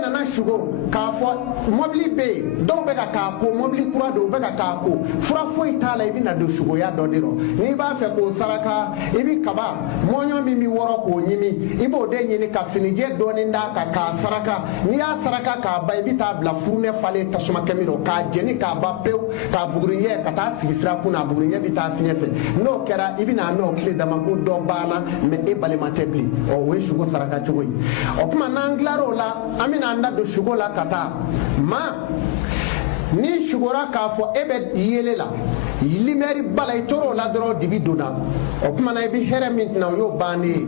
nana sugo k'a fɔ mobili bɛ yen dɔw bɛ ka k'a ko mobili kura dɔw bɛ ka k'a ko fura foyi t'a la i bɛ na don sugoya dɔ de rɔ n'i b'a fɛ k'o saraka i bɛ kaba mɔɲɔ min bɛ wɔrɔ k'o ɲimi i b'o de ɲini ka finijɛ dɔɔni d'a kan k'a saraka n'i y'a saraka k'a ban i bɛ taa bila furunɛ falen tasuma kɛmɛ rɔ k'a jeni k'a ban pewu k'a buguriɲɛ ka taa sigi sira kun na buguriɲɛ bɛ taa fiɲɛ fɛ n'o kɛra i bɛ na n'o tile dama ko dɔ banna mɛ e balima tɛ bilen o ye sugo saraka cogo ye o tuma n'an tilar'o la an bɛna an da don sugo la ka taa ma ni sugora k'a fɔ e bɛ yele la limɛri bala i tor'o la dɔrɔn dibi donna o tuma na i bɛ hɛrɛ min tɛna o y'o bannen ye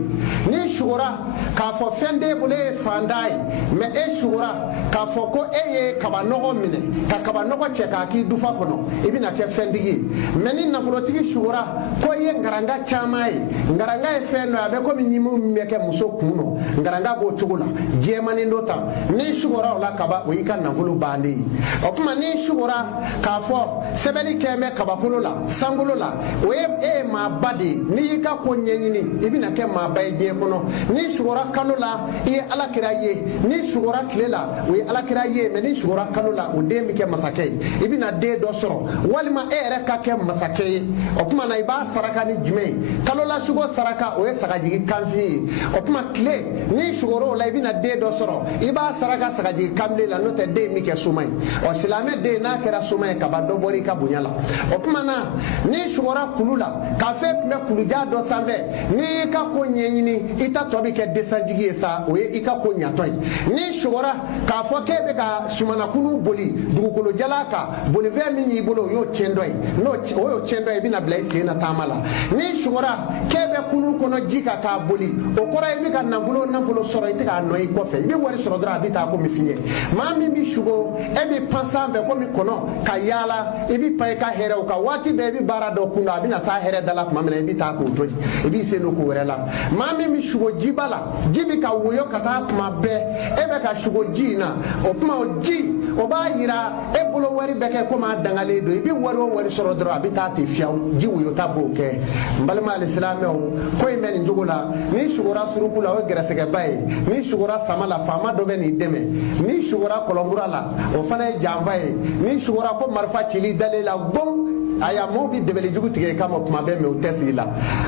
ni sugora k'a fɔ fɛn t'e bolo e ye fantan ye mɛ e sugora k'a fɔ ko e ye kabanɔgɔ minɛ ka kabanɔgɔ cɛ k'a k'i dufa kɔnɔ i bɛna kɛ fɛntigi ye mɛ ni nafolotigi sugora ko i ye ngaranga caman ye ngaranga ye fɛn dɔ ye a bɛ komi ɲimiw min bɛ kɛ muso kun nɔ ngaranga b'o cogo la jɛmanin dɔ ta ni sugora o la kaba o y'i ka nafolo bannen ye o tuma ni sugora k'a fɔ sɛbɛnni kɛ bɛ kabakolo la sankolo la o ye e ye maaba de ye n'i y'i ka ko ɲɛɲini i bɛna kɛ maaba ye diɲɛ kɔnɔ ni sugora kalo la i ye alakira ye ni sugora tile la o ye alakira ye mɛ ni sugora kalo la o den bɛ kɛ masakɛ ye i bɛna den dɔ sɔrɔ walima e yɛrɛ ka kɛ masakɛ ye o tuma na i b'a saraka ni jumɛn ye kalo la sugo saraka o ye sagajigi kanfin ye o tuma tile ni sugora o la i bɛna den dɔ sɔrɔ i b'a saraka sagajigi kanbilen la n'o tɛ den min kɛ suma ye ɔ silamɛ den n'a kɛra suma ye kaba dɔ bɔra i ka bonya la o tuma na ni sugora kulu la k'a fɛ tun bɛ kuluja dɔ sanfɛ n'i y'i ka ko ɲɛɲini i ta tɔ bɛ kɛ desanjigi ye sa o ye i ka ko ɲatɔ ye ni sugora k'a fɔ k'e bɛ ka sumanakunu boli dugukolo jala kan bolifɛn min y'i bolo o y'o tiɲɛ dɔ ye o y'o tiɲɛ dɔ ye i bɛna bila i sen na taama la ni sugora k'e bɛ kunu kɔnɔ ji kan k'a boli o kɔrɔ ye i bɛ ka nafolo sɔrɔ i tɛ k'a nɔ i kɔfɛ i bɛ wari sɔrɔ dɔrɔn a bɛ taa komi fiɲɛ maa min bɛ sugo e bɛ pan sanfɛ komi kɔnɔ ka yaala i bɛ pan i ka hɛrɛw kan waati bɛɛ i bɛ baara dɔ kun na a bɛ na s'a hɛrɛ da la tuma min na i bɛ taa k'o to yen i b'i sen don ko wɛrɛ la maa min bɛ sugo jiba la ji bɛ ka woyo ka taa tuma bɛɛ e bɛ ka sugo ji in na o tuma o ji o b'a yira e bolo wari bɛ kɛ komi a dangalen don i bɛ wari o wari sɔrɔ dɔrɔn a bɛ taa ten fiyewu ji woyota b'o kɛ n balima alisilamɛw ko in bɛ nin cogo la n'i sugora suruku la o ye gɛrɛsɛgɛba ye n'i sugora sama la faama dɔ bɛ n'i dɛmɛ n'i sugora kɔlɔnkura la o fana ye janfa ye n'i sugora ko marifa cili dalen la bon aya mo bi debeli jugu tigɛ kama tuma bɛɛ mɛ o tɛ sigi la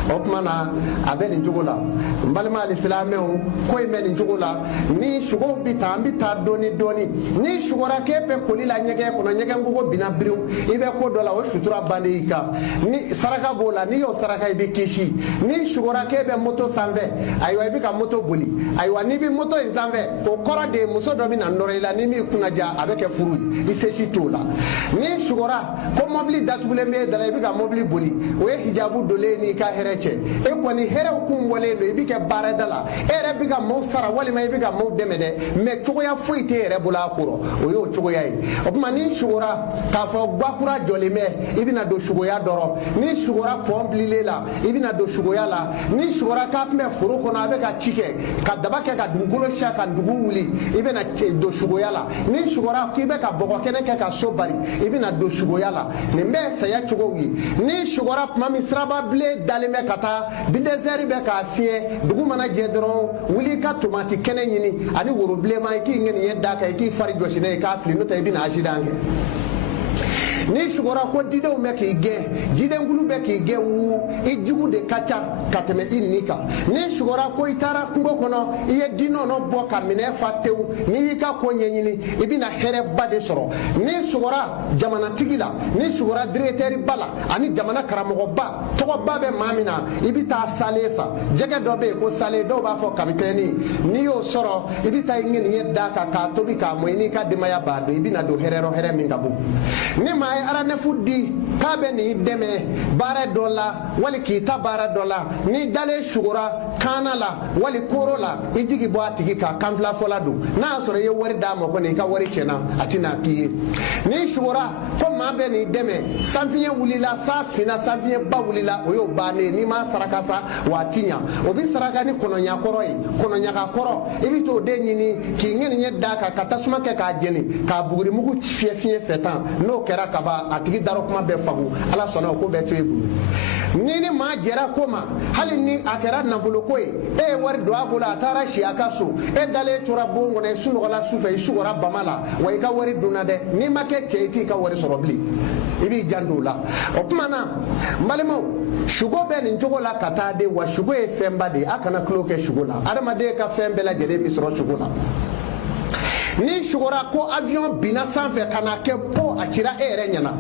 o tuma na a bɛ nin cogo la n balima alisilamɛw ko in bɛ nin cogo la ni sugow bi taa an bi taa dɔɔni dɔɔni ni sugora k'e bɛ koli la ɲɛgɛn kɔnɔ ɲɛgɛn kogo binna biriw i bɛ ko dɔ la o sutura bannen i kan ni saraka b'o la n'i y'o saraka i bɛ kisi ni sugora k'e bɛ moto sanfɛ ayiwa i bɛ ka moto boli ayiwa n'i bɛ moto in sanfɛ o kɔrɔ de ye muso dɔ bɛ na nɔrɔ i la ni min kunna ja a bɛ kɛ furu ye i se si t'o la ni sugora ko mɔbili datugulen bɛ dara i bɛ ka mɔbili boli o ye hijabu donnen n'i ka hɛrɛ cɛ e kɔni hɛrɛw kun bɔlen don i bɛ kɛ baarada la e yɛrɛ bɛ ka maaw sara walima i bɛ ka maaw dɛmɛ dɛ mɛ cogoya foyi t'e yɛrɛ bolo a kɔrɔ o y'o cogoya ye o tuma ni sugora k'a fɔ guakura jɔlen bɛ i bɛna don sugoya dɔrɔn ni sugora pɔn bililen la i bɛna don sugoya la ni sugora k'a tun bɛ foro kɔnɔ a bɛ ka ci kɛ ka daba kɛ ka dugukolo siya ka dugu wuli i bɛna don sugoya la ni sugora k'i bɛ ka bɔgɔ kɛnɛ kɛ ka so bari i bɛna don sugoya la nin bɛɛ saya cogow ye ni sugora tuma min siraba bilen dalen bɛ ka taa bidɛsɛri bɛ k'a siɲɛ dugu mana jɛ dɔrɔn wuli i ka tomati kɛnɛ ɲini ani woro bilenman i k'i ŋɛniɲɛ da kan i k'i fari jɔsi n'a ye k'a fili n'o tɛ i bɛna accident kɛ ni sugora ko didenw bɛ k'i gɛn jidenkulu bɛ k'i gɛn wu i jugu de ka ca ka tɛmɛ i nin kan ni sugora ko i taara kungo kɔnɔ i ye dinɔnɔ bɔ ka minɛ fa tewu n'i y'i ka ko ɲɛɲini i bɛna hɛrɛba de sɔrɔ ni sugora jamanatigi la ni sugora directeur ba la ani jamana karamɔgɔba tɔgɔba bɛ maa min na i bɛ taa sale san jɛgɛ dɔ bɛ yen ko sale dɔw b'a fɔ kapitɛni n'i y'o sɔrɔ i bɛ taa i ŋɛniɲɛ da kan k'a tobi k'a mɔ i n'i ka denbaya b'a dɔn i bɛna don hɛrɛ min ka bon ni maa ye aranɛfu di k'a bɛ n'i dɛmɛ baara dɔ la wali k'i ta baara dɔ la n'i dalen sugora kaana la wali koro la i jigi bɔ a tigi kan kanfilafɔla don n'a y'a sɔrɔ i ye wari d'a ma kɔni i ka wari tiɲɛna a tɛna k'i ye n'i sugora ko maa bɛ n'i dɛmɛ sanfiɲɛ wulila sa finna sanfiɲɛba wulila o y'o bannen n'i ma saraka sa wa a ti ɲa o bɛ saraka ni kɔnɔɲakɔrɔ ye kɔnɔɲagakɔrɔ i bɛ t'o de ɲini k'i ŋɛniɲɛ d'a kan ka tasuma kɛ k'a jeni k'a bugurimugu fiyɛ fiɲɛ fɛ tan n'o kɛra ka kaba a tigi daro kuma bɛɛ fagu ala sɔnna ko bɛɛ to e bolo ni maa jɛra ko ma hali ni a kɛra nafolo ko ye e ye wari don a bolo a taara si a ka so e dalen tora bon kɔnɔ i sunɔgɔla su fɛ i sugɔra bama la wa i ka wari dunna dɛ n'i ma kɛ cɛ i t'i ka wari sɔrɔ bilen i b'i janto o la o tuma na n balimaw sugo bɛ nin cogo la ka taa de wa sugo ye fɛnba de ye a kana tulo kɛ sugo la adamaden ka fɛn bɛɛ lajɛlen bɛ sɔrɔ sugo la ni sugora ko avion bina sanfɛ kana kɛ po a cira e yɛrɛ ɲɛna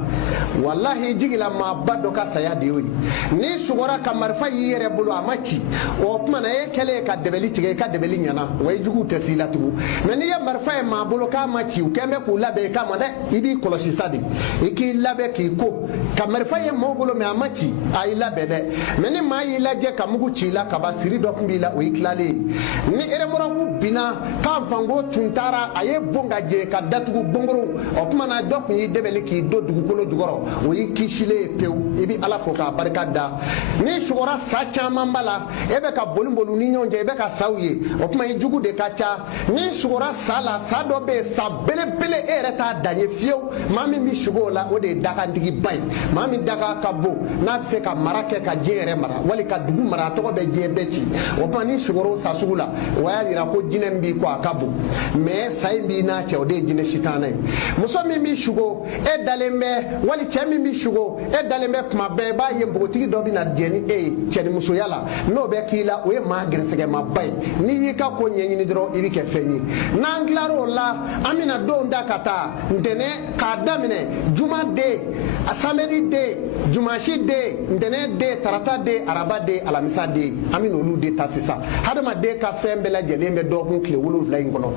wallahi jigila maaba dɔ ka saya de y'o ye ni sugora ka marifa y'i yɛrɛ bolo a ma ci o tuma na e kɛlen ka dɛbɛli tigɛ i ka dɛbɛli ɲɛna wa i juguw tɛ s'i la tugun mais n'i ye marifa ye maa bolo k'a ma ci u kɛn bɛ k'u labɛn i kama dɛ i b'i kɔlɔsi sa de i k'i labɛn k'i ko ka marifa ye maaw bolo mais a ma ci a y'i labɛn dɛ mais ni maa y'i lajɛ ka mugu ci i la kaba siri dɔ tun b'i la o y'i tilalen ye ni eremɔrɔku bina k'a vango tun taara a ye bon ka jɛ ka datugu bongoro o tuma na dɔ tun y'i dɛbɛli k'i do dugukolo jukɔrɔ o y'i kisilen pewu i bɛ ala fo k'a barika da ni sugora sa caman b'a la e bɛ ka boli boli ni ɲɔgɔn cɛ i bɛ ka saw ye o tuma i jugu de ka ca ni sugora sa la sa dɔ bɛ yen sa belebele e yɛrɛ t'a dan ye fiyewu maa min bɛ sugo o la o de ye dakantigiba ye maa min daga ka bon n'a bɛ se ka mara kɛ ka diɲɛ yɛrɛ mara wali ka dugu mara a tɔgɔ bɛ diɲɛ bɛɛ ci o tuma ni sugoro sa sugu la o y'a yira ko jinɛ min b'i kɔ a ka bon mais sa in b'i n'a cɛ o de ye jinɛ sitanɛ ye muso min b'i sugo e dalen bɛ wali cɛ min b'i sugo e dalen bɛ kuma bɛɛ i b'a ye npogotigi dɔ bɛ na diɲɛ ni e ye cɛnimusoya la n'o bɛ k'i la o ye maa gɛrɛsɛgɛmaba ye n'i y'i ka ko ɲɛɲini dɔrɔn i bɛ kɛ fɛn ye n'an tilar'o la an bɛna don da ka taa ntɛnɛn k'a daminɛ juma den samedi den jumasi den ntɛnɛn den tarata den araba den alamisa den an bɛna olu de ta sisan hadamaden ka fɛn bɛɛ lajɛlen bɛ dɔgɔkun tile 7 in kɔnɔ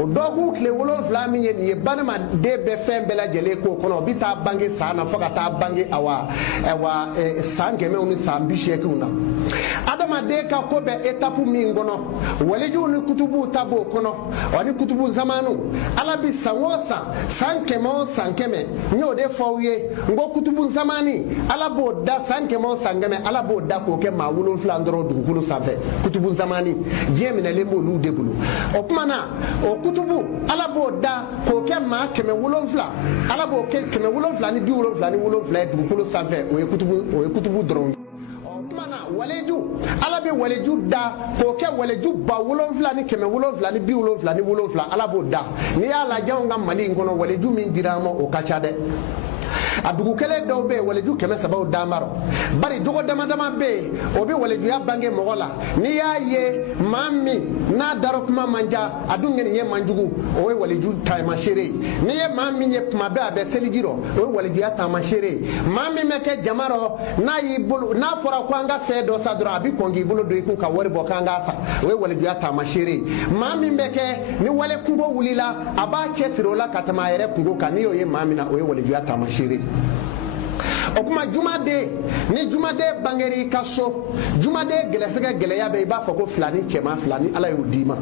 o dɔgɔkun tile 7 min ye nin ye badamaden bɛɛ fɛn bɛɛ lajɛlen k'o kɔnɔ o bɛ taa bange san na fo ka taa bange san 100 ni san 80 na adamaden ka ko bɛ étape min kɔnɔ walijuw ni kutubuw ta b'o kɔnɔ wa ni kutubu zamanu ala bi san o san 100 o san 100 n y'o de fɔ aw ye n ko kutubu zamani ala b'o da san 100 o san 100 ala b'o da k'o kɛ maa 7 dɔrɔn dugukolo sanfɛ kutubu zamani diɲɛ minɛlen b'olu de bolo o tuma na o kutubu ala b'o da k'o kɛ maa 700 ala b'o kɛ 777 ni 77 ye dugukolo sanfɛ o ye kutubu dɔrɔn waleju ala bɛ waleju da k'o kɛ waleju ba 7 ni 700 ni 77 ala b'o da n'i y'a lajɛ anw ka mali in kɔnɔ waleju min dira an ma o ka ca dɛ a dugu kelen dɔw bɛ yen waleju 300 d'an ma bari jogo dama dama bɛ yen o bɛ walejuya bange mɔgɔ la n'i y'a ye maa min n'a dara kuma man ca a dun ŋɛniɲɛ man jugu o ye waleju taamasere ye n'i ye maa min ye kuma bɛɛ a bɛ seliji rɔ o ye walejuya taamasere ye maa min bɛ kɛ jama rɔ n'a fɔra ko an ka fɛn dɔ sa dɔrɔn a bɛ kɔn k'i bolo don i kun ka wari bɔ k'an k'a sa o ye walejuya taamasere ye maa min bɛ kɛ ni wale kungo wulila a b'a cɛ siri o la ka tɛmɛ a yɛrɛ kungo kan n'i y'o ye maa min na o ye walejuya taamasere o kuma jumaden ni jumaden bangera i ka so jumaden gɛlɛsɛgɛ gɛlɛya bɛ i b'a fɔ ko filani cɛman fila ni ala y'o d'i ma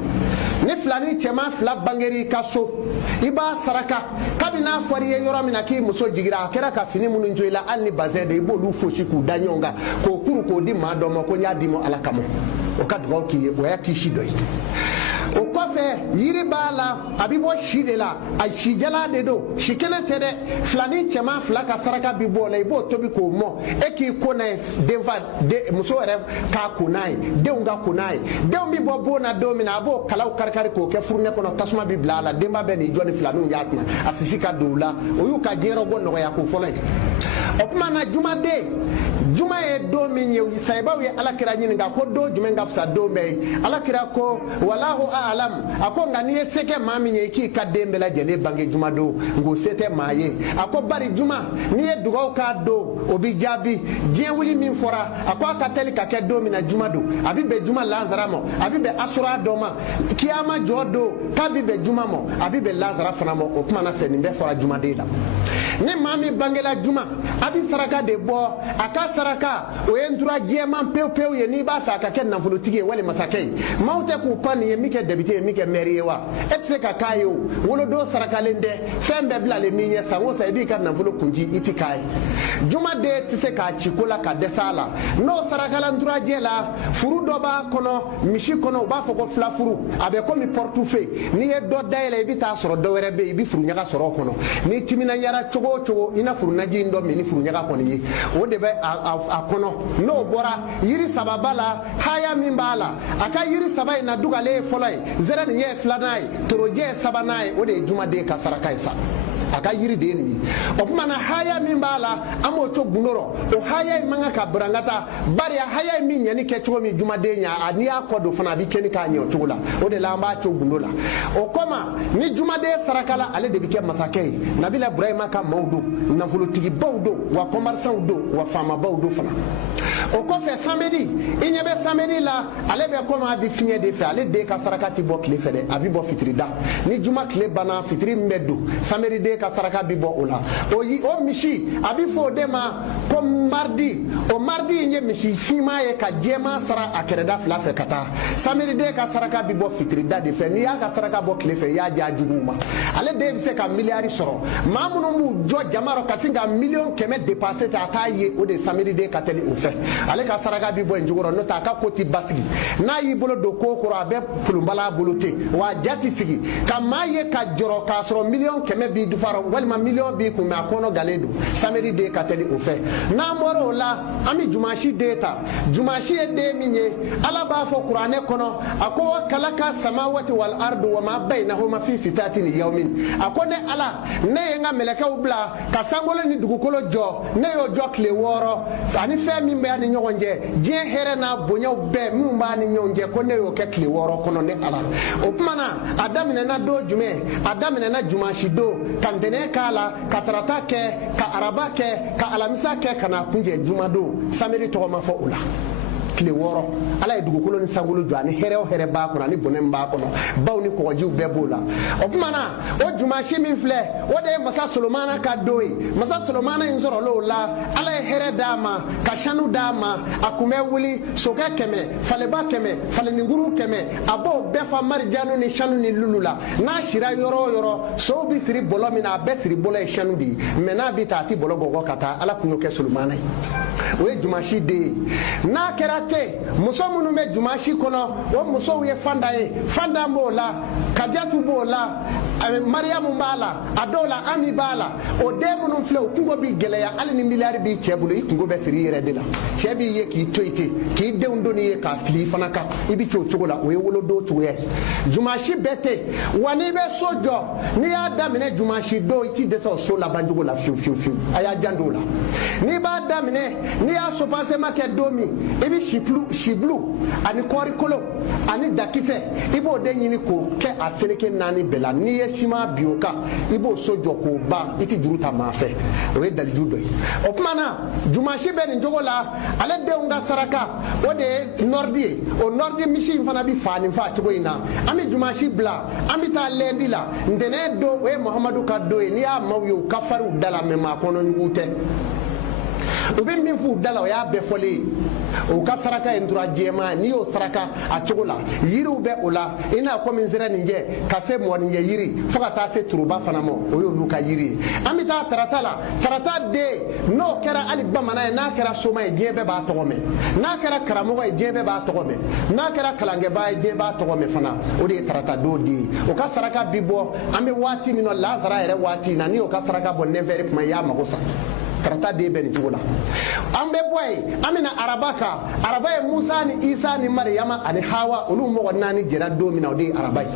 ni filani cɛman fila bangera i ka so i b'a saraka kabini n'a fɔra i ye yɔrɔ min na k'i muso jigira a kɛra ka fini minnu to i la hali ni bazɛn de i b'olu fosi k'u da ɲɔgɔn kan k'o kuru k'o di maa dɔ ma ko n y'a d'i ma ala kama o ka dugawu k'i ye o y'a kisi dɔ ye o kɔfɛ yiri b'a la a bɛ bɔ si de la a si jala de don si kelen tɛ dɛ filani cɛman fila ka saraka bi bɔ o la i b'o tobi k'o mɔ e k'i ko n'a ye muso yɛrɛ k'a ko n'a ye denw ka ko n'a ye denw bɛ bɔ bon na don min na a b'o kalaw kari-kari k'o kɛ furunɛ kɔnɔ tasuma bɛ bila a la denba bɛ nin jɔ ni filaniw y'a kunna a sisi ka don o la o y'u ka diɲɛyɔrɔ bɔ nɔgɔya ko fɔlɔ ye o tuma na jumaden juma ye don min ye sayibaw ye alakira ɲininka ko don jumɛn ka fisa don bɛɛ ye alakira ko walahu a'lam a ko nka n'i ye se kɛ maa min ye i k'i ka den bɛɛ lajɛlen bange juma don nko se tɛ maa ye a ko bari juma n'i ye dugawu k'a don o bi jaabi diɲɛ wuli min fɔra a ko a ka teli ka kɛ don min na juma don a bɛ bɛn juma lazara ma a bɛ bɛn asura dɔ ma kiyama jɔ don k'a bɛ bɛn juma ma a bɛ bɛn lazara fana ma o kuma na fɛ nin bɛɛ fɔra jumaden la ni maa min bangela juma a bɛ saraka de bɔ a ka saraka o ye ntura jɛman pewu pewu ye n'i b'a fɛ a ka kɛ nafolotigi ye wali masakɛ ye maaw tɛ k'u pan nin ye min kɛ député ye min kɛ maire ye wa e tɛ se ka k'a ye o wolodo sarakalen tɛ fɛn bɛɛ bilalen min ɲɛ san o san i b'i ka nafolo kunji i tɛ k'a ye jumaden tɛ se k'a ci ko la ka dɛsɛ a la n'o sarakala nturajɛ la furu dɔ b'a kɔnɔ misi kɔnɔ u b'a fɔ ko fila furu a bɛ komi portefeuille n'i ye dɔ dayɛlɛ i bɛ taa sɔrɔ dɔ wɛrɛ bɛ yen i bɛ furuɲaga sɔrɔ o kɔnɔ n'i timinandiyara cogo o cogo i na furunaji in dɔ min ni furuɲaga kɔni ye o de bɛ a kɔnɔ n'o bɔra yiri saba b'a la haya min b'a la a ka yiri saba in na dugalen ye fɔlɔ ye zɛrɛ nin ye filanan ye torojɛ ye sabanan ye o de ye jumaden ka saraka ye sa a ka yiri de ye nin ye o tuma na haya min b'a la an b'o to gundo rɔ o haya in man kan ka burankata bari haya in min ɲɛni kɛ cogo min jumaden ɲa n'i y'a kɔ don fana a bɛ tiɲɛni k'a ɲɛ o cogo la o de la an b'a to gundo la o kɔma ni jumaden sarakala ale de bɛ kɛ masakɛ ye nabila burahima ka maaw don nafolotigibaw don wa kɔmarisanw don wa faamabaw don fana o kɔfɛ samedi i ɲɛ bɛ samedi la ale bɛ komi a bɛ fiɲɛ de fɛ ale den ka saraka tɛ bɔ tile fɛ dɛ a bɛ bɔ fitiri da ni juma tile banna fitiri min bɛ don samedi den ka saraka bɛ bɔ o la o misi a bɛ fɔ o de ma ko mardi o mardi in ye misi finman ye ka jɛman sara a kɛrɛda fila fɛ ka taa samedi den ka saraka bɛ bɔ fitiri da de fɛ n'i y'a ka saraka bɔ tile fɛ i y'a ja juguw ma ale den bɛ se ka miliyari sɔrɔ maa minnu b'u jɔ jama rɔ ka sin ka 1000000 dépasser ta a t'a ye o de samedi den ka teli o fɛ ale ka saraka bɛ bɔ nin cogo rɔ n'o tɛ a ka ko tɛ basigi n'a y'i bolo don ko kɔrɔ a bɛ pulunbala bolo ten wa a ja tɛ sigi ka maa ye ka jɔrɔ k'a sɔrɔ 1000000 b'i dufa rɔ walima 1000000 b'i kun mɛ a kɔnɔ galen don samedi den ka teli o fɛ n'an bɔra o la an bɛ jumasi den ta jumasi ye den min ye ala b'a fɔ kuranɛ kɔnɔ a ko wa kalaka samawati wal ardu wa ma bainahuma fi sitatin yawmin a ko ne ala ne ye n ka mɛlɛkɛw bila ka sankolo ni dugukolo jɔ ne y'o jɔ tile 6 ani fɛn min bɛ ni ɲɔgɔn cɛ diɲɛ hɛrɛ n'a bonyaw bɛɛ minnu b'a ni ɲɔgɔn cɛ ko ne y'o kɛ tile 6 kɔnɔ ne ala o tuma na a daminɛna don jumɛn a daminɛna jumasi don ka ntɛnɛn k'a la ka tarata kɛ ka araba kɛ ka alamisa kɛ ka na kunjɛ jumadon samedi tɔgɔ ma fɔ o la tile 6 ala ye dugukolo ni sankolo jɔ ani hɛrɛ o hɛrɛ b'a kɔnɔ ani bonɛ min b'a kɔnɔ baw ni kɔgɔjiw bɛɛ b'o la o tuma na o jumasi min filɛ o de ye masa solomana ka don ye masa solomana in sɔrɔla o la ala ye hɛrɛ d'a ma ka sanu d'a ma a kun bɛ wuli sokɛ 100 faleba 100 faleninkuru 100 a b'o bɛɛ fa marijanu ni sanu ni lulu la n'a sira yɔrɔ o yɔrɔ sow bɛ siri bɔlɔ min na a bɛɛ siri bɔlɔ ye sanu de ye mɛ n'a bɛ taa a tɛ bɔlɔ bɔgɔ ka taa ala tun y'o kɛ solomana ye o ye jumasi den ye n'a kɛra muso minnu bɛ jumasi kɔnɔ o musow ye fanda ye fanda b'o la kadiyatu b'o la mariyamu b'a la a dɔw la ami b'a la o den minnu filɛ o kungo b'i gɛlɛya hali ni miliyari b'i cɛ bolo i kungo bɛ siri i yɛrɛ de la cɛ b'i ye k'i to yen ten k'i denw donni ye k'a fili i fana kan i bɛ kɛ o cogo la o ye wolodon cogoya ye jumasi bɛɛ tɛ wa n'i bɛ so jɔ n'i y'a daminɛ jumasi don i t'i dɛsɛ o so laban cogo la fiyewu fiyewu fiyewu a y'a jan don o la n'i b'a daminɛ n'i y'a sopansema kɛ don min i bɛ sibulu ani kɔɔri kolon ani dakisɛ i b'o de ɲini k'o kɛ a seleke 4 bɛɛ la n'i ye siman bin o kan i b'o so jɔ k'o ban i tɛ juru ta maa fɛ o ye daliju dɔ ye o tuma na jumasi bɛ nin cogo la ale denw ka saraka o de ye nɔrdi ye o nɔrdi misi in fana bɛ fa nin fa cogo in na an bɛ jumasi bila an bɛ taa lɛndi la ntɛnɛn don o ye muhamadu ka don ye n'i y'a maaw ye u ka farin u da la mɛ maa kɔnɔjugu tɛ u bɛ min f'u da la o y'a bɛɛ fɔlen ye o ka saraka ye ntura jɛman n'i y'o saraka a cogo la yiriw bɛ o la i n'a komi n sera nin jɛ ka se mɔninjɛ yiri fo ka taa se turuba fana ma o y'olu ka yiri ye an bɛ taa tarata la tarata den n'o kɛra hali bamanan ye n'a kɛra soma ye diɲɛ bɛɛ b'a tɔgɔ mɛn n'a kɛra karamɔgɔ ye diɲɛ bɛɛ b'a tɔgɔ mɛn n'a kɛra kalankɛbaa ye diɲɛ b'a tɔgɔ mɛn fana o de ye tarata don den ye o ka saraka bi bɔ an bɛ waati min na lazara yɛrɛ waati in na n'i y'o ka saraka bɔ 9h kuma i y'a mago sa tarata den bɛ nin cogo la an bɛ bɔ yen an bɛna araba kan araba ye musa ni isa ni mariyama ani hawa olu mɔgɔ 4 jɛra don min na o de ye araba ye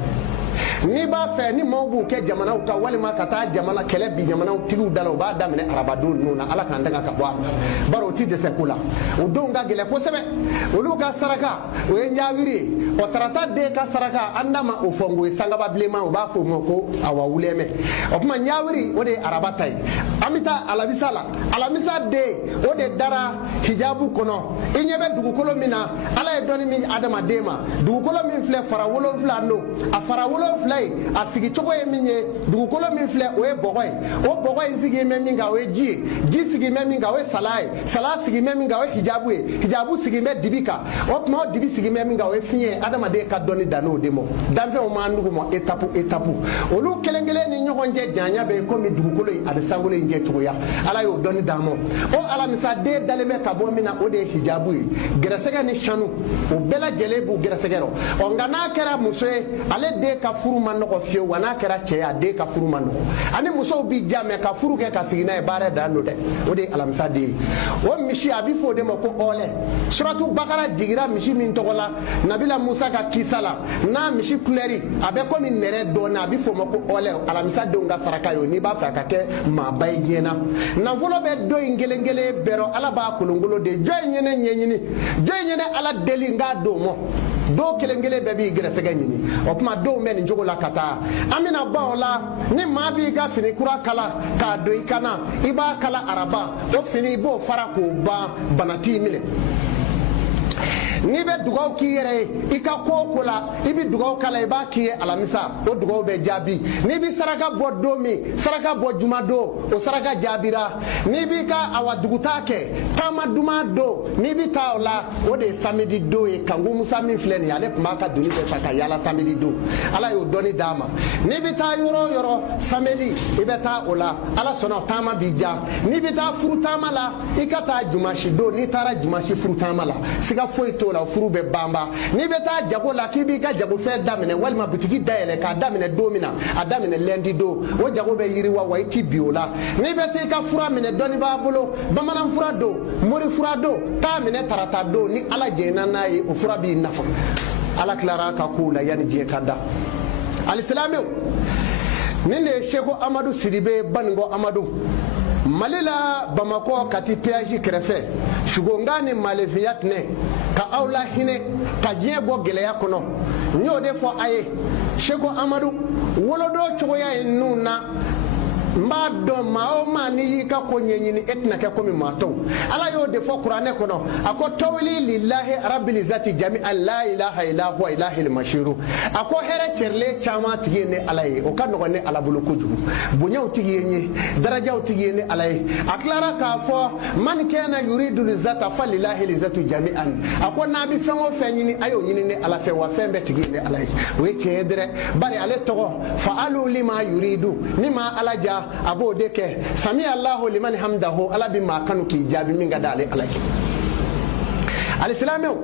n'i b'a fɛ ni maaw b'u kɛ jamanaw kan walima ka taa jamana kɛlɛ bi jamanaw tigiw da la u b'a daminɛ arabadon ninnu na ala k'an dɛmɛ ka bɔ a la bari o ti dɛsɛ ko la o donw ka gɛlɛn kosɛbɛ olu ka saraka o ye ɲawiri ye o tarata den ka saraka an da ma o fɔ n ko ye sangaba bilenman u b'a fɔ o ma ko awa wulɛmɛ o tuma ɲawiri o de ye araba ta ye an bɛ taa alamisa la alamisa den o de dara hijabu kɔnɔ i ɲɛ bɛ dugukolo min na ala ye dɔnni min adamaden ma dugukolo min filɛ fara 7 don a fara 7 filɛ a sigi cogo ye min ye dugukolo min filɛ o ye bɔgɔ ye o bɔgɔ in sigi mɛ min kan o ye ji ye ji sigi mɛ min kan o ye sala ye sala sigi mɛ min kan o ye hijabu ye hijabu sigi mɛ dibi kan o tuma o dibi sigi mɛ min kan o ye fiɲɛ ye adamaden ka dɔnni dan n'o de ma danfɛnw m'an nugu ma étape olu kelen kelen ni ɲɔgɔn cɛ janya bɛ komi dugukolo in ani sankolo in cɛ cogoya ala y'o dɔnni d'an ma o alamisa den dalen bɛ ka bɔ min na o de ye hijabu ye gɛrɛsɛgɛ ni sanu o bɛɛ lajɛlen b'u gɛrɛsɛgɛ rɔ nka n'a kɛra muso ye ale den ka furu ma nɔgɔ fiyewu wa n'a kɛra cɛ ye a den ka furu ma nɔgɔ ani musow bi ja mɛ ka furu kɛ ka sigi n'a ye baara dan don dɛ o de ye alamisa den ye o misi a bɛ fɔ o de ma ko ɔlɛ suratu bakara jigira misi min tɔgɔ la nabila musa ka kisa la n'a misi kulɛri a bɛ komi nɛrɛ dɔɔnin a bɛ fɔ o ma ko ɔlɛ alamisa denw ka saraka ye o n'i b'a fɛ a ka kɛ maaba ye diɲɛ na nafolo bɛ dɔ in kelen kelen bɛɛ rɔ ala b'a kolonkolon de jɔn in ye ne ɲɛɲini jɔn in ye ne ala deli n k'a don mɔ dɔw kelen kelen bɛɛ b'i gɛrɛsɛgɛ ɲini o tuma dɔw bɛ nin cogo la ka taa an bɛna ban o la ni maa b'i ka fini kura kala k'a don i kana i b'a kala araba o fini i b'o fara k'o ban bana t'i minɛ n'i bɛ dugawu k'i yɛrɛ ye i ka ko o ko la i bɛ dugawu kala i b'a k'i ye alamisa o dugawu bɛ jaabi n'i bɛ saraka bɔ don min saraka bɔ juma don o saraka jaabira n'i b'i ka awa dugutaa kɛ taama duman don n'i bɛ taa o la o de ye samedi don ye kanku musa min filɛ nin ye ale tun b'a ka doni bɛɛ ta ka yaala samedi don ala y'o dɔnni d'a ma n'i bɛ taa yɔrɔ o yɔrɔ samedi i bɛ taa o la ala sɔnna taama b'i ja n'i bɛ taa furu taama la i ka taa jumasi don n'i taara jumasi furu taama la siga foyi t'o la furu bɛ banba n'i bɛ taa jago la k'i b'i ka jagofɛn daminɛ walima butigi dayɛlɛ k'a daminɛ don min na a daminɛ lundi don o jago bɛ yiriwa wa i ti bi o la n'i bɛ taa i ka fura minɛ dɔnni b'a bolo bamanan fura don mori fura don taa minɛ tarata don ni ala jɛnna n'a ye o fura b'i nafa ala tilara ka kow la yanni diɲɛ ka da alisilamɛw nin de ye seko amadu sidibe baningo amadu mali la bamakɔ kati péage kɛrɛfɛ sugonga ni malefiya tɛnɛ ka aw la hinɛ ka diɲɛ bɔ gɛlɛya kɔnɔ n y'o de fɔ a ye seko amadu wolodon cogoya ye ninnu na n b'a dɔn maa o maa n'i y'i ka ko ɲɛɲini e tɛna kɛ komi maa tɔw ala y'o de fɔ kuranɛ kɔnɔ a ko tawili lillahi rabbil zati jami'an la ilaha illa huwa ilahil mashiru a ko hɛrɛ cɛrilen caman tigi ye ne ala ye o ka nɔgɔn ne ala bolo kojugu bonyaw tigi ye n ye darajaw tigi ye ne ala ye a tilara k'a fɔ man kana yuridu lizata falillahi lizatu jami'an a ko n'a bɛ fɛn o fɛn ɲini a y'o ɲini ne ala fɛ wa fɛn bɛɛ tigi ye ne ala ye o ye tiɲɛ ye dɛrɛ bari ale tɔgɔ fa'alu lima yuridu min ma ala ja a b'o de kɛ sami allahu liman hamdahu ala bi maa kanu k'i jaabi min ka d'ale ala ye alisilamɛw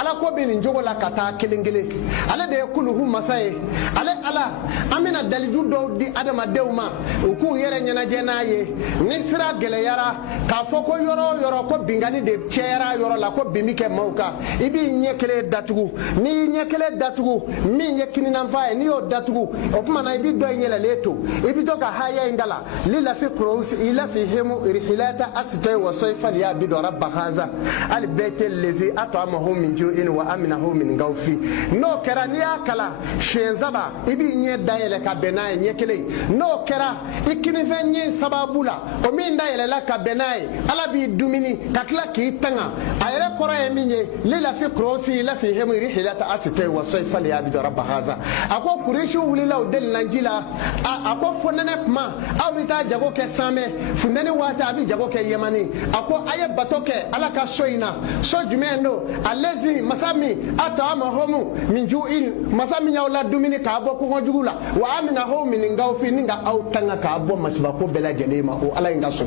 ala ko bɛ nin cogo la ka taa kelen kelen ale de ye kuluhu masa ye ale ala an bɛna daliju dɔw di adamadenw ma u k'u yɛrɛ ɲɛnajɛ n'a ye ni sira gɛlɛyara k'a fɔ ko yɔrɔ o yɔrɔ ko binkani de cɛyara yɔrɔ la ko bin bɛ kɛ maaw kan i b'i ɲɛ kelen datugu n'i y'i ɲɛ kelen datugu min ye kininanfa ye n'i y'o datugu o tuma na i bɛ dɔ in yɛlɛlen to i bɛ to ka haya in da la lilafi kurusi ilafihim rihilata asitɛ wa soyifali y'a bi dɔ rabba haza ali bɛɛ tɛ lezi at'amahum min ju'in wa aminahu min gawfi n'o kɛra n'i y'a kala siɲɛ saba i b'i ɲɛ dayɛlɛ ka bɛn n'a ye ɲɛ kelen n'o kɛra i kinifɛn ɲɛ sababu la o min dayɛlɛla ka bɛn n'a ye ala b'i dumuni ka tila k'i tanga a yɛrɛ kɔrɔ ye min ye lilafi kurosi lafihim rihilata asitɛ wa soyifali y'a bi dɔ rabba haza a ko kuresiw wulila o delila ji la a ko fonɛnɛ kuma aw bɛ taa jago kɛ sanmɛ funtɛni waati a bɛ jago kɛ yemani a ko a ye bato kɛ ala ka so in na so jumɛn don alezi masa min at'amahum min ju'in masa min y'aw la dumuni k'a bɔ kɔngɔjugu la wa aminahu min gawfi ni ka aw tanga k'a bɔ masibako bɛɛ lajɛlen ma o ala in ka so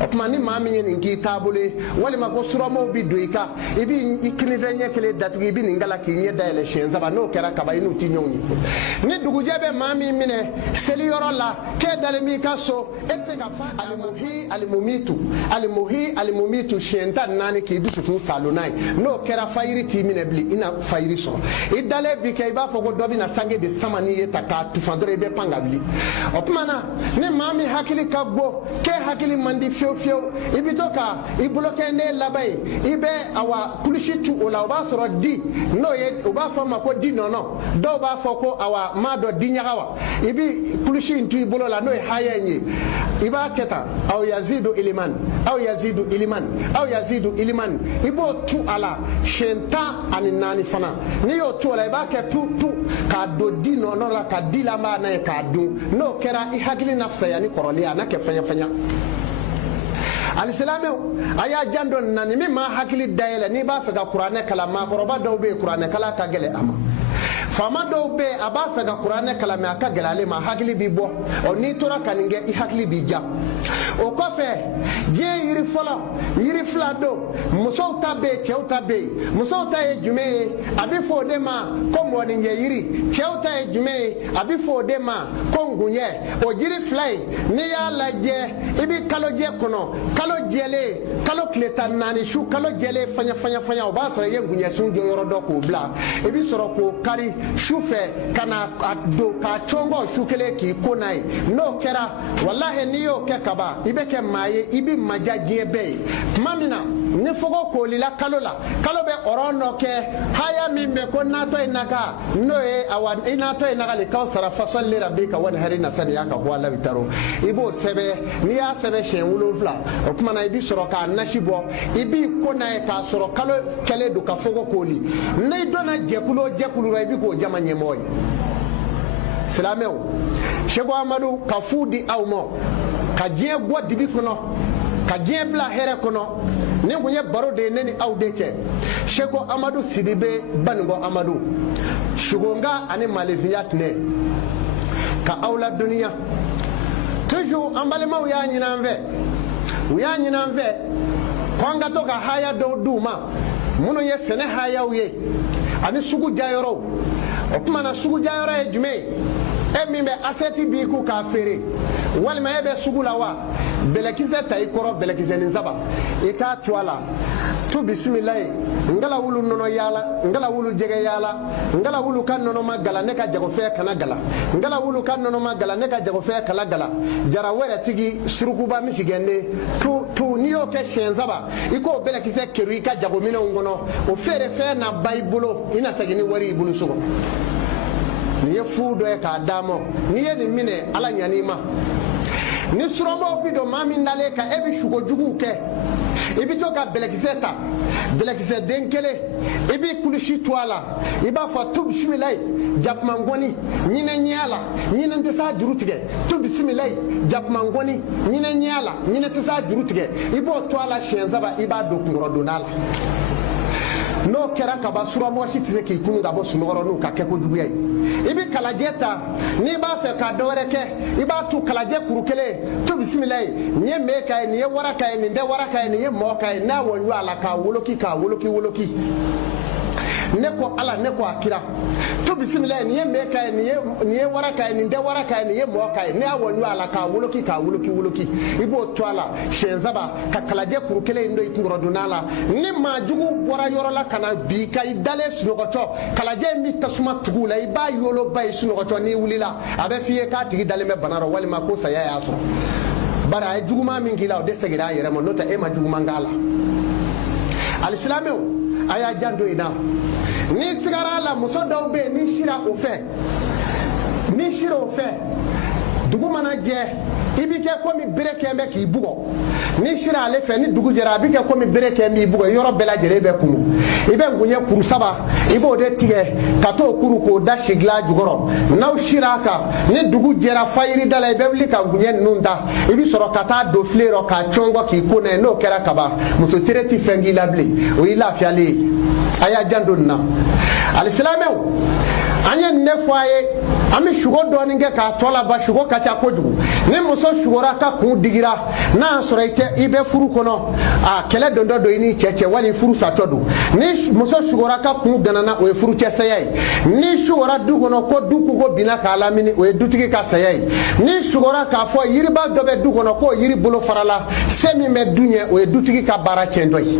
o tuma ni maa min ye nin k'i taabolo ye walima ko suramaw bi don i kan i b'i kinifɛn ɲɛ kelen datugu i bɛ nin kala k'i ɲɛ dayɛlɛ siɲɛ saba n'o kɛra kaba i n'u ti ɲɔgɔn ye ni dugujɛ bɛ maa min minɛ seliyɔrɔ la k'e dalen b'i ka so e tɛ se ka fa alimuhitu siɲɛ tan naani k'i dusukun salo n'a ye n'o kɛra fayiri t'i minɛ bilen i na fayiri sɔrɔ i dalen bi kɛ i b'a fɔ ko dɔ bɛna sange de sama n'i ye ta k'a tufan dɔrɔn i bɛ pan ka wuli o tuma na ni maa min hakili ka go k'e hakili man di fiyewu fiyewu i bɛ to ka i bolo kɛ ne laban ye i bɛ awa kulusi tu o la o b'a sɔrɔ di n'o ye o b'a fɔ a ma ko di nɔnɔ dɔw b'a fɔ ko awa maa dɔ di ɲaga wa i bɛ kulusi in tu i bolo la n'o ye haya in ye i b'a kɛ tan aw yazidu iliman aw yazidu iliman aw yazidu iliman i b'o tu ala shenta ani nani fana ni yo to la ba ke tu ka do di no la ka di la ma na ka dun no kera I hagili nafsa yani koroli ana ke fanya alislame aya jando nani mi ma hakili dayela ni ba fe ga qur'ane kala ma goroba daw be qur'ane kala ka gele ama fama daw be aba fe ga qur'ane kala ma ka gele ale ma hakili bi bo o ni tora kaninge I hakili bi jam o ko fe je yiri fola yiri flado muso ta be cheuta be muso ta e jume abi fo de ma ko mo ni yiri cheuta e jume abi fo de ma ko ngunye o jiri fly ni ya laje ibi kaloje kono kalo jele kalo kleta nani shu kalo jele fanya o ba soro ye ngunya sun jo yoro do ko bla e bi soro ko kari shu fe kana do ka chongo shu kele ki konai no kera wallahi ni yo ke kaba ibe ke maye ibi majaje be mamina ni fogo ko lila kalo be orono ke haya mimbe ko nato inaka no e awan inato inaka le kausara fasalli rabbika wanhari nasani yaka wala bitaro ibo sebe ni ya sebe shen wulofla o kuma na ibi soro ka nashibo ibi ko na e ka soro kalo kele do ka fogo ko li ne dona jekulu ra ibi ko jama nyemoy Silameu Shego Amadou ka fudi awmo ka je gwa dibi kono ka je bla here kono ne gunye baro de neni awdeke Shego Amadou Sidibe Bango Amadou Shugonga ani malefiyat ne ka awla dunia toujours ambalema uya nyina mve kwanga to ka haya do duma muno ye sene haya uye ani sugu jayoro o kuma na sugu jayoro e jume emi be aseti bi ku ka fere walima e be sugu la wa belekise tay koro belekise ni zaba e ka twala tu bismillah ngala wulu nono yala ngala wulu jege yala ngala wulu kan nono magala ne ka jago fe kana gala ngala wulu kan nono magala ne ka jago fe kala gala jara wera tigi surukuba mishigende tu niyo ke shenzaba iko belekise keru ka jago mino ngono o fere fe na baibulo ina sagini wari ibulu sugo ni ye fu do e ka damo ni ye ni mine ala nyanima ni suromo bido mami ndale ka ebi shugo jugu ke ibi to ka belekiseta belekise denkele ibi kulishi twala iba fa tu bismillah japmangoni nyine nyala nyine ntesa jurutige tu bismillah japmangoni nyine nyala nyine ntesa jurutige ibo twala shenzaba iba do kungoro donala no kera kaba sura mo shi tise ki kunu da bo sunoro no ka ke ko jubuye ibi kalajeta ni ba fe ka dore ke iba tu kalaje kurukele tu bismillah nye me kai ni wara kai ni de wara kai ni mo kai na wonyu ala ka woloki neko ala neko akira tu bismillah ni me kai ni wara kai ni de wara kai ni mo kai na wonyu ala ka woloki ibo twala shenzaba ka kalaje kurukele ndo ikungoro donala ni majugu bora yorola kana bi kai dale sunogoto kalaje mi tasuma tugula iba yolo bay sunogoto ni wulila abe fiye ka tigi dale me banaro walima ko saya ya so bara ay juguma min gila o de segira yere mo nota e ma juguma ngala alislamiu aya jando ina ni sigara la muso daw be ni shira o fe dugu mana je ibike komi bere kembe ki bugo ni shira ale fe ni dugu jera bike komi bere kembe bugo yoro bela jere be kumu ibe ngunye kuru saba ibo de tige kato kuru ko da shigla jugoro naw shiraka ni dugu jera fayiri dala ibe wli ka ngunye nunda ibi soro kata do flero ka chongo ki kone no kera kaba muso tereti fengi labli o ila fiale aya jandonna alislamu anye nefaye ami shugo doni nge ka tola ba shugo kacha kojugu ni muso shugora ka kun digira na soraite ibe furu kono a kele dondo do ini cheche wali furu satodu ni muso shugora ka kun ganana o furu cheseyai ni shugora dugono ko duku go bina ka lamini o dutigi ka sayai ni shugora ka fo yiriba dobe dugono ko yiri bolo farala semi me dunye o dutigi ka bara chendoi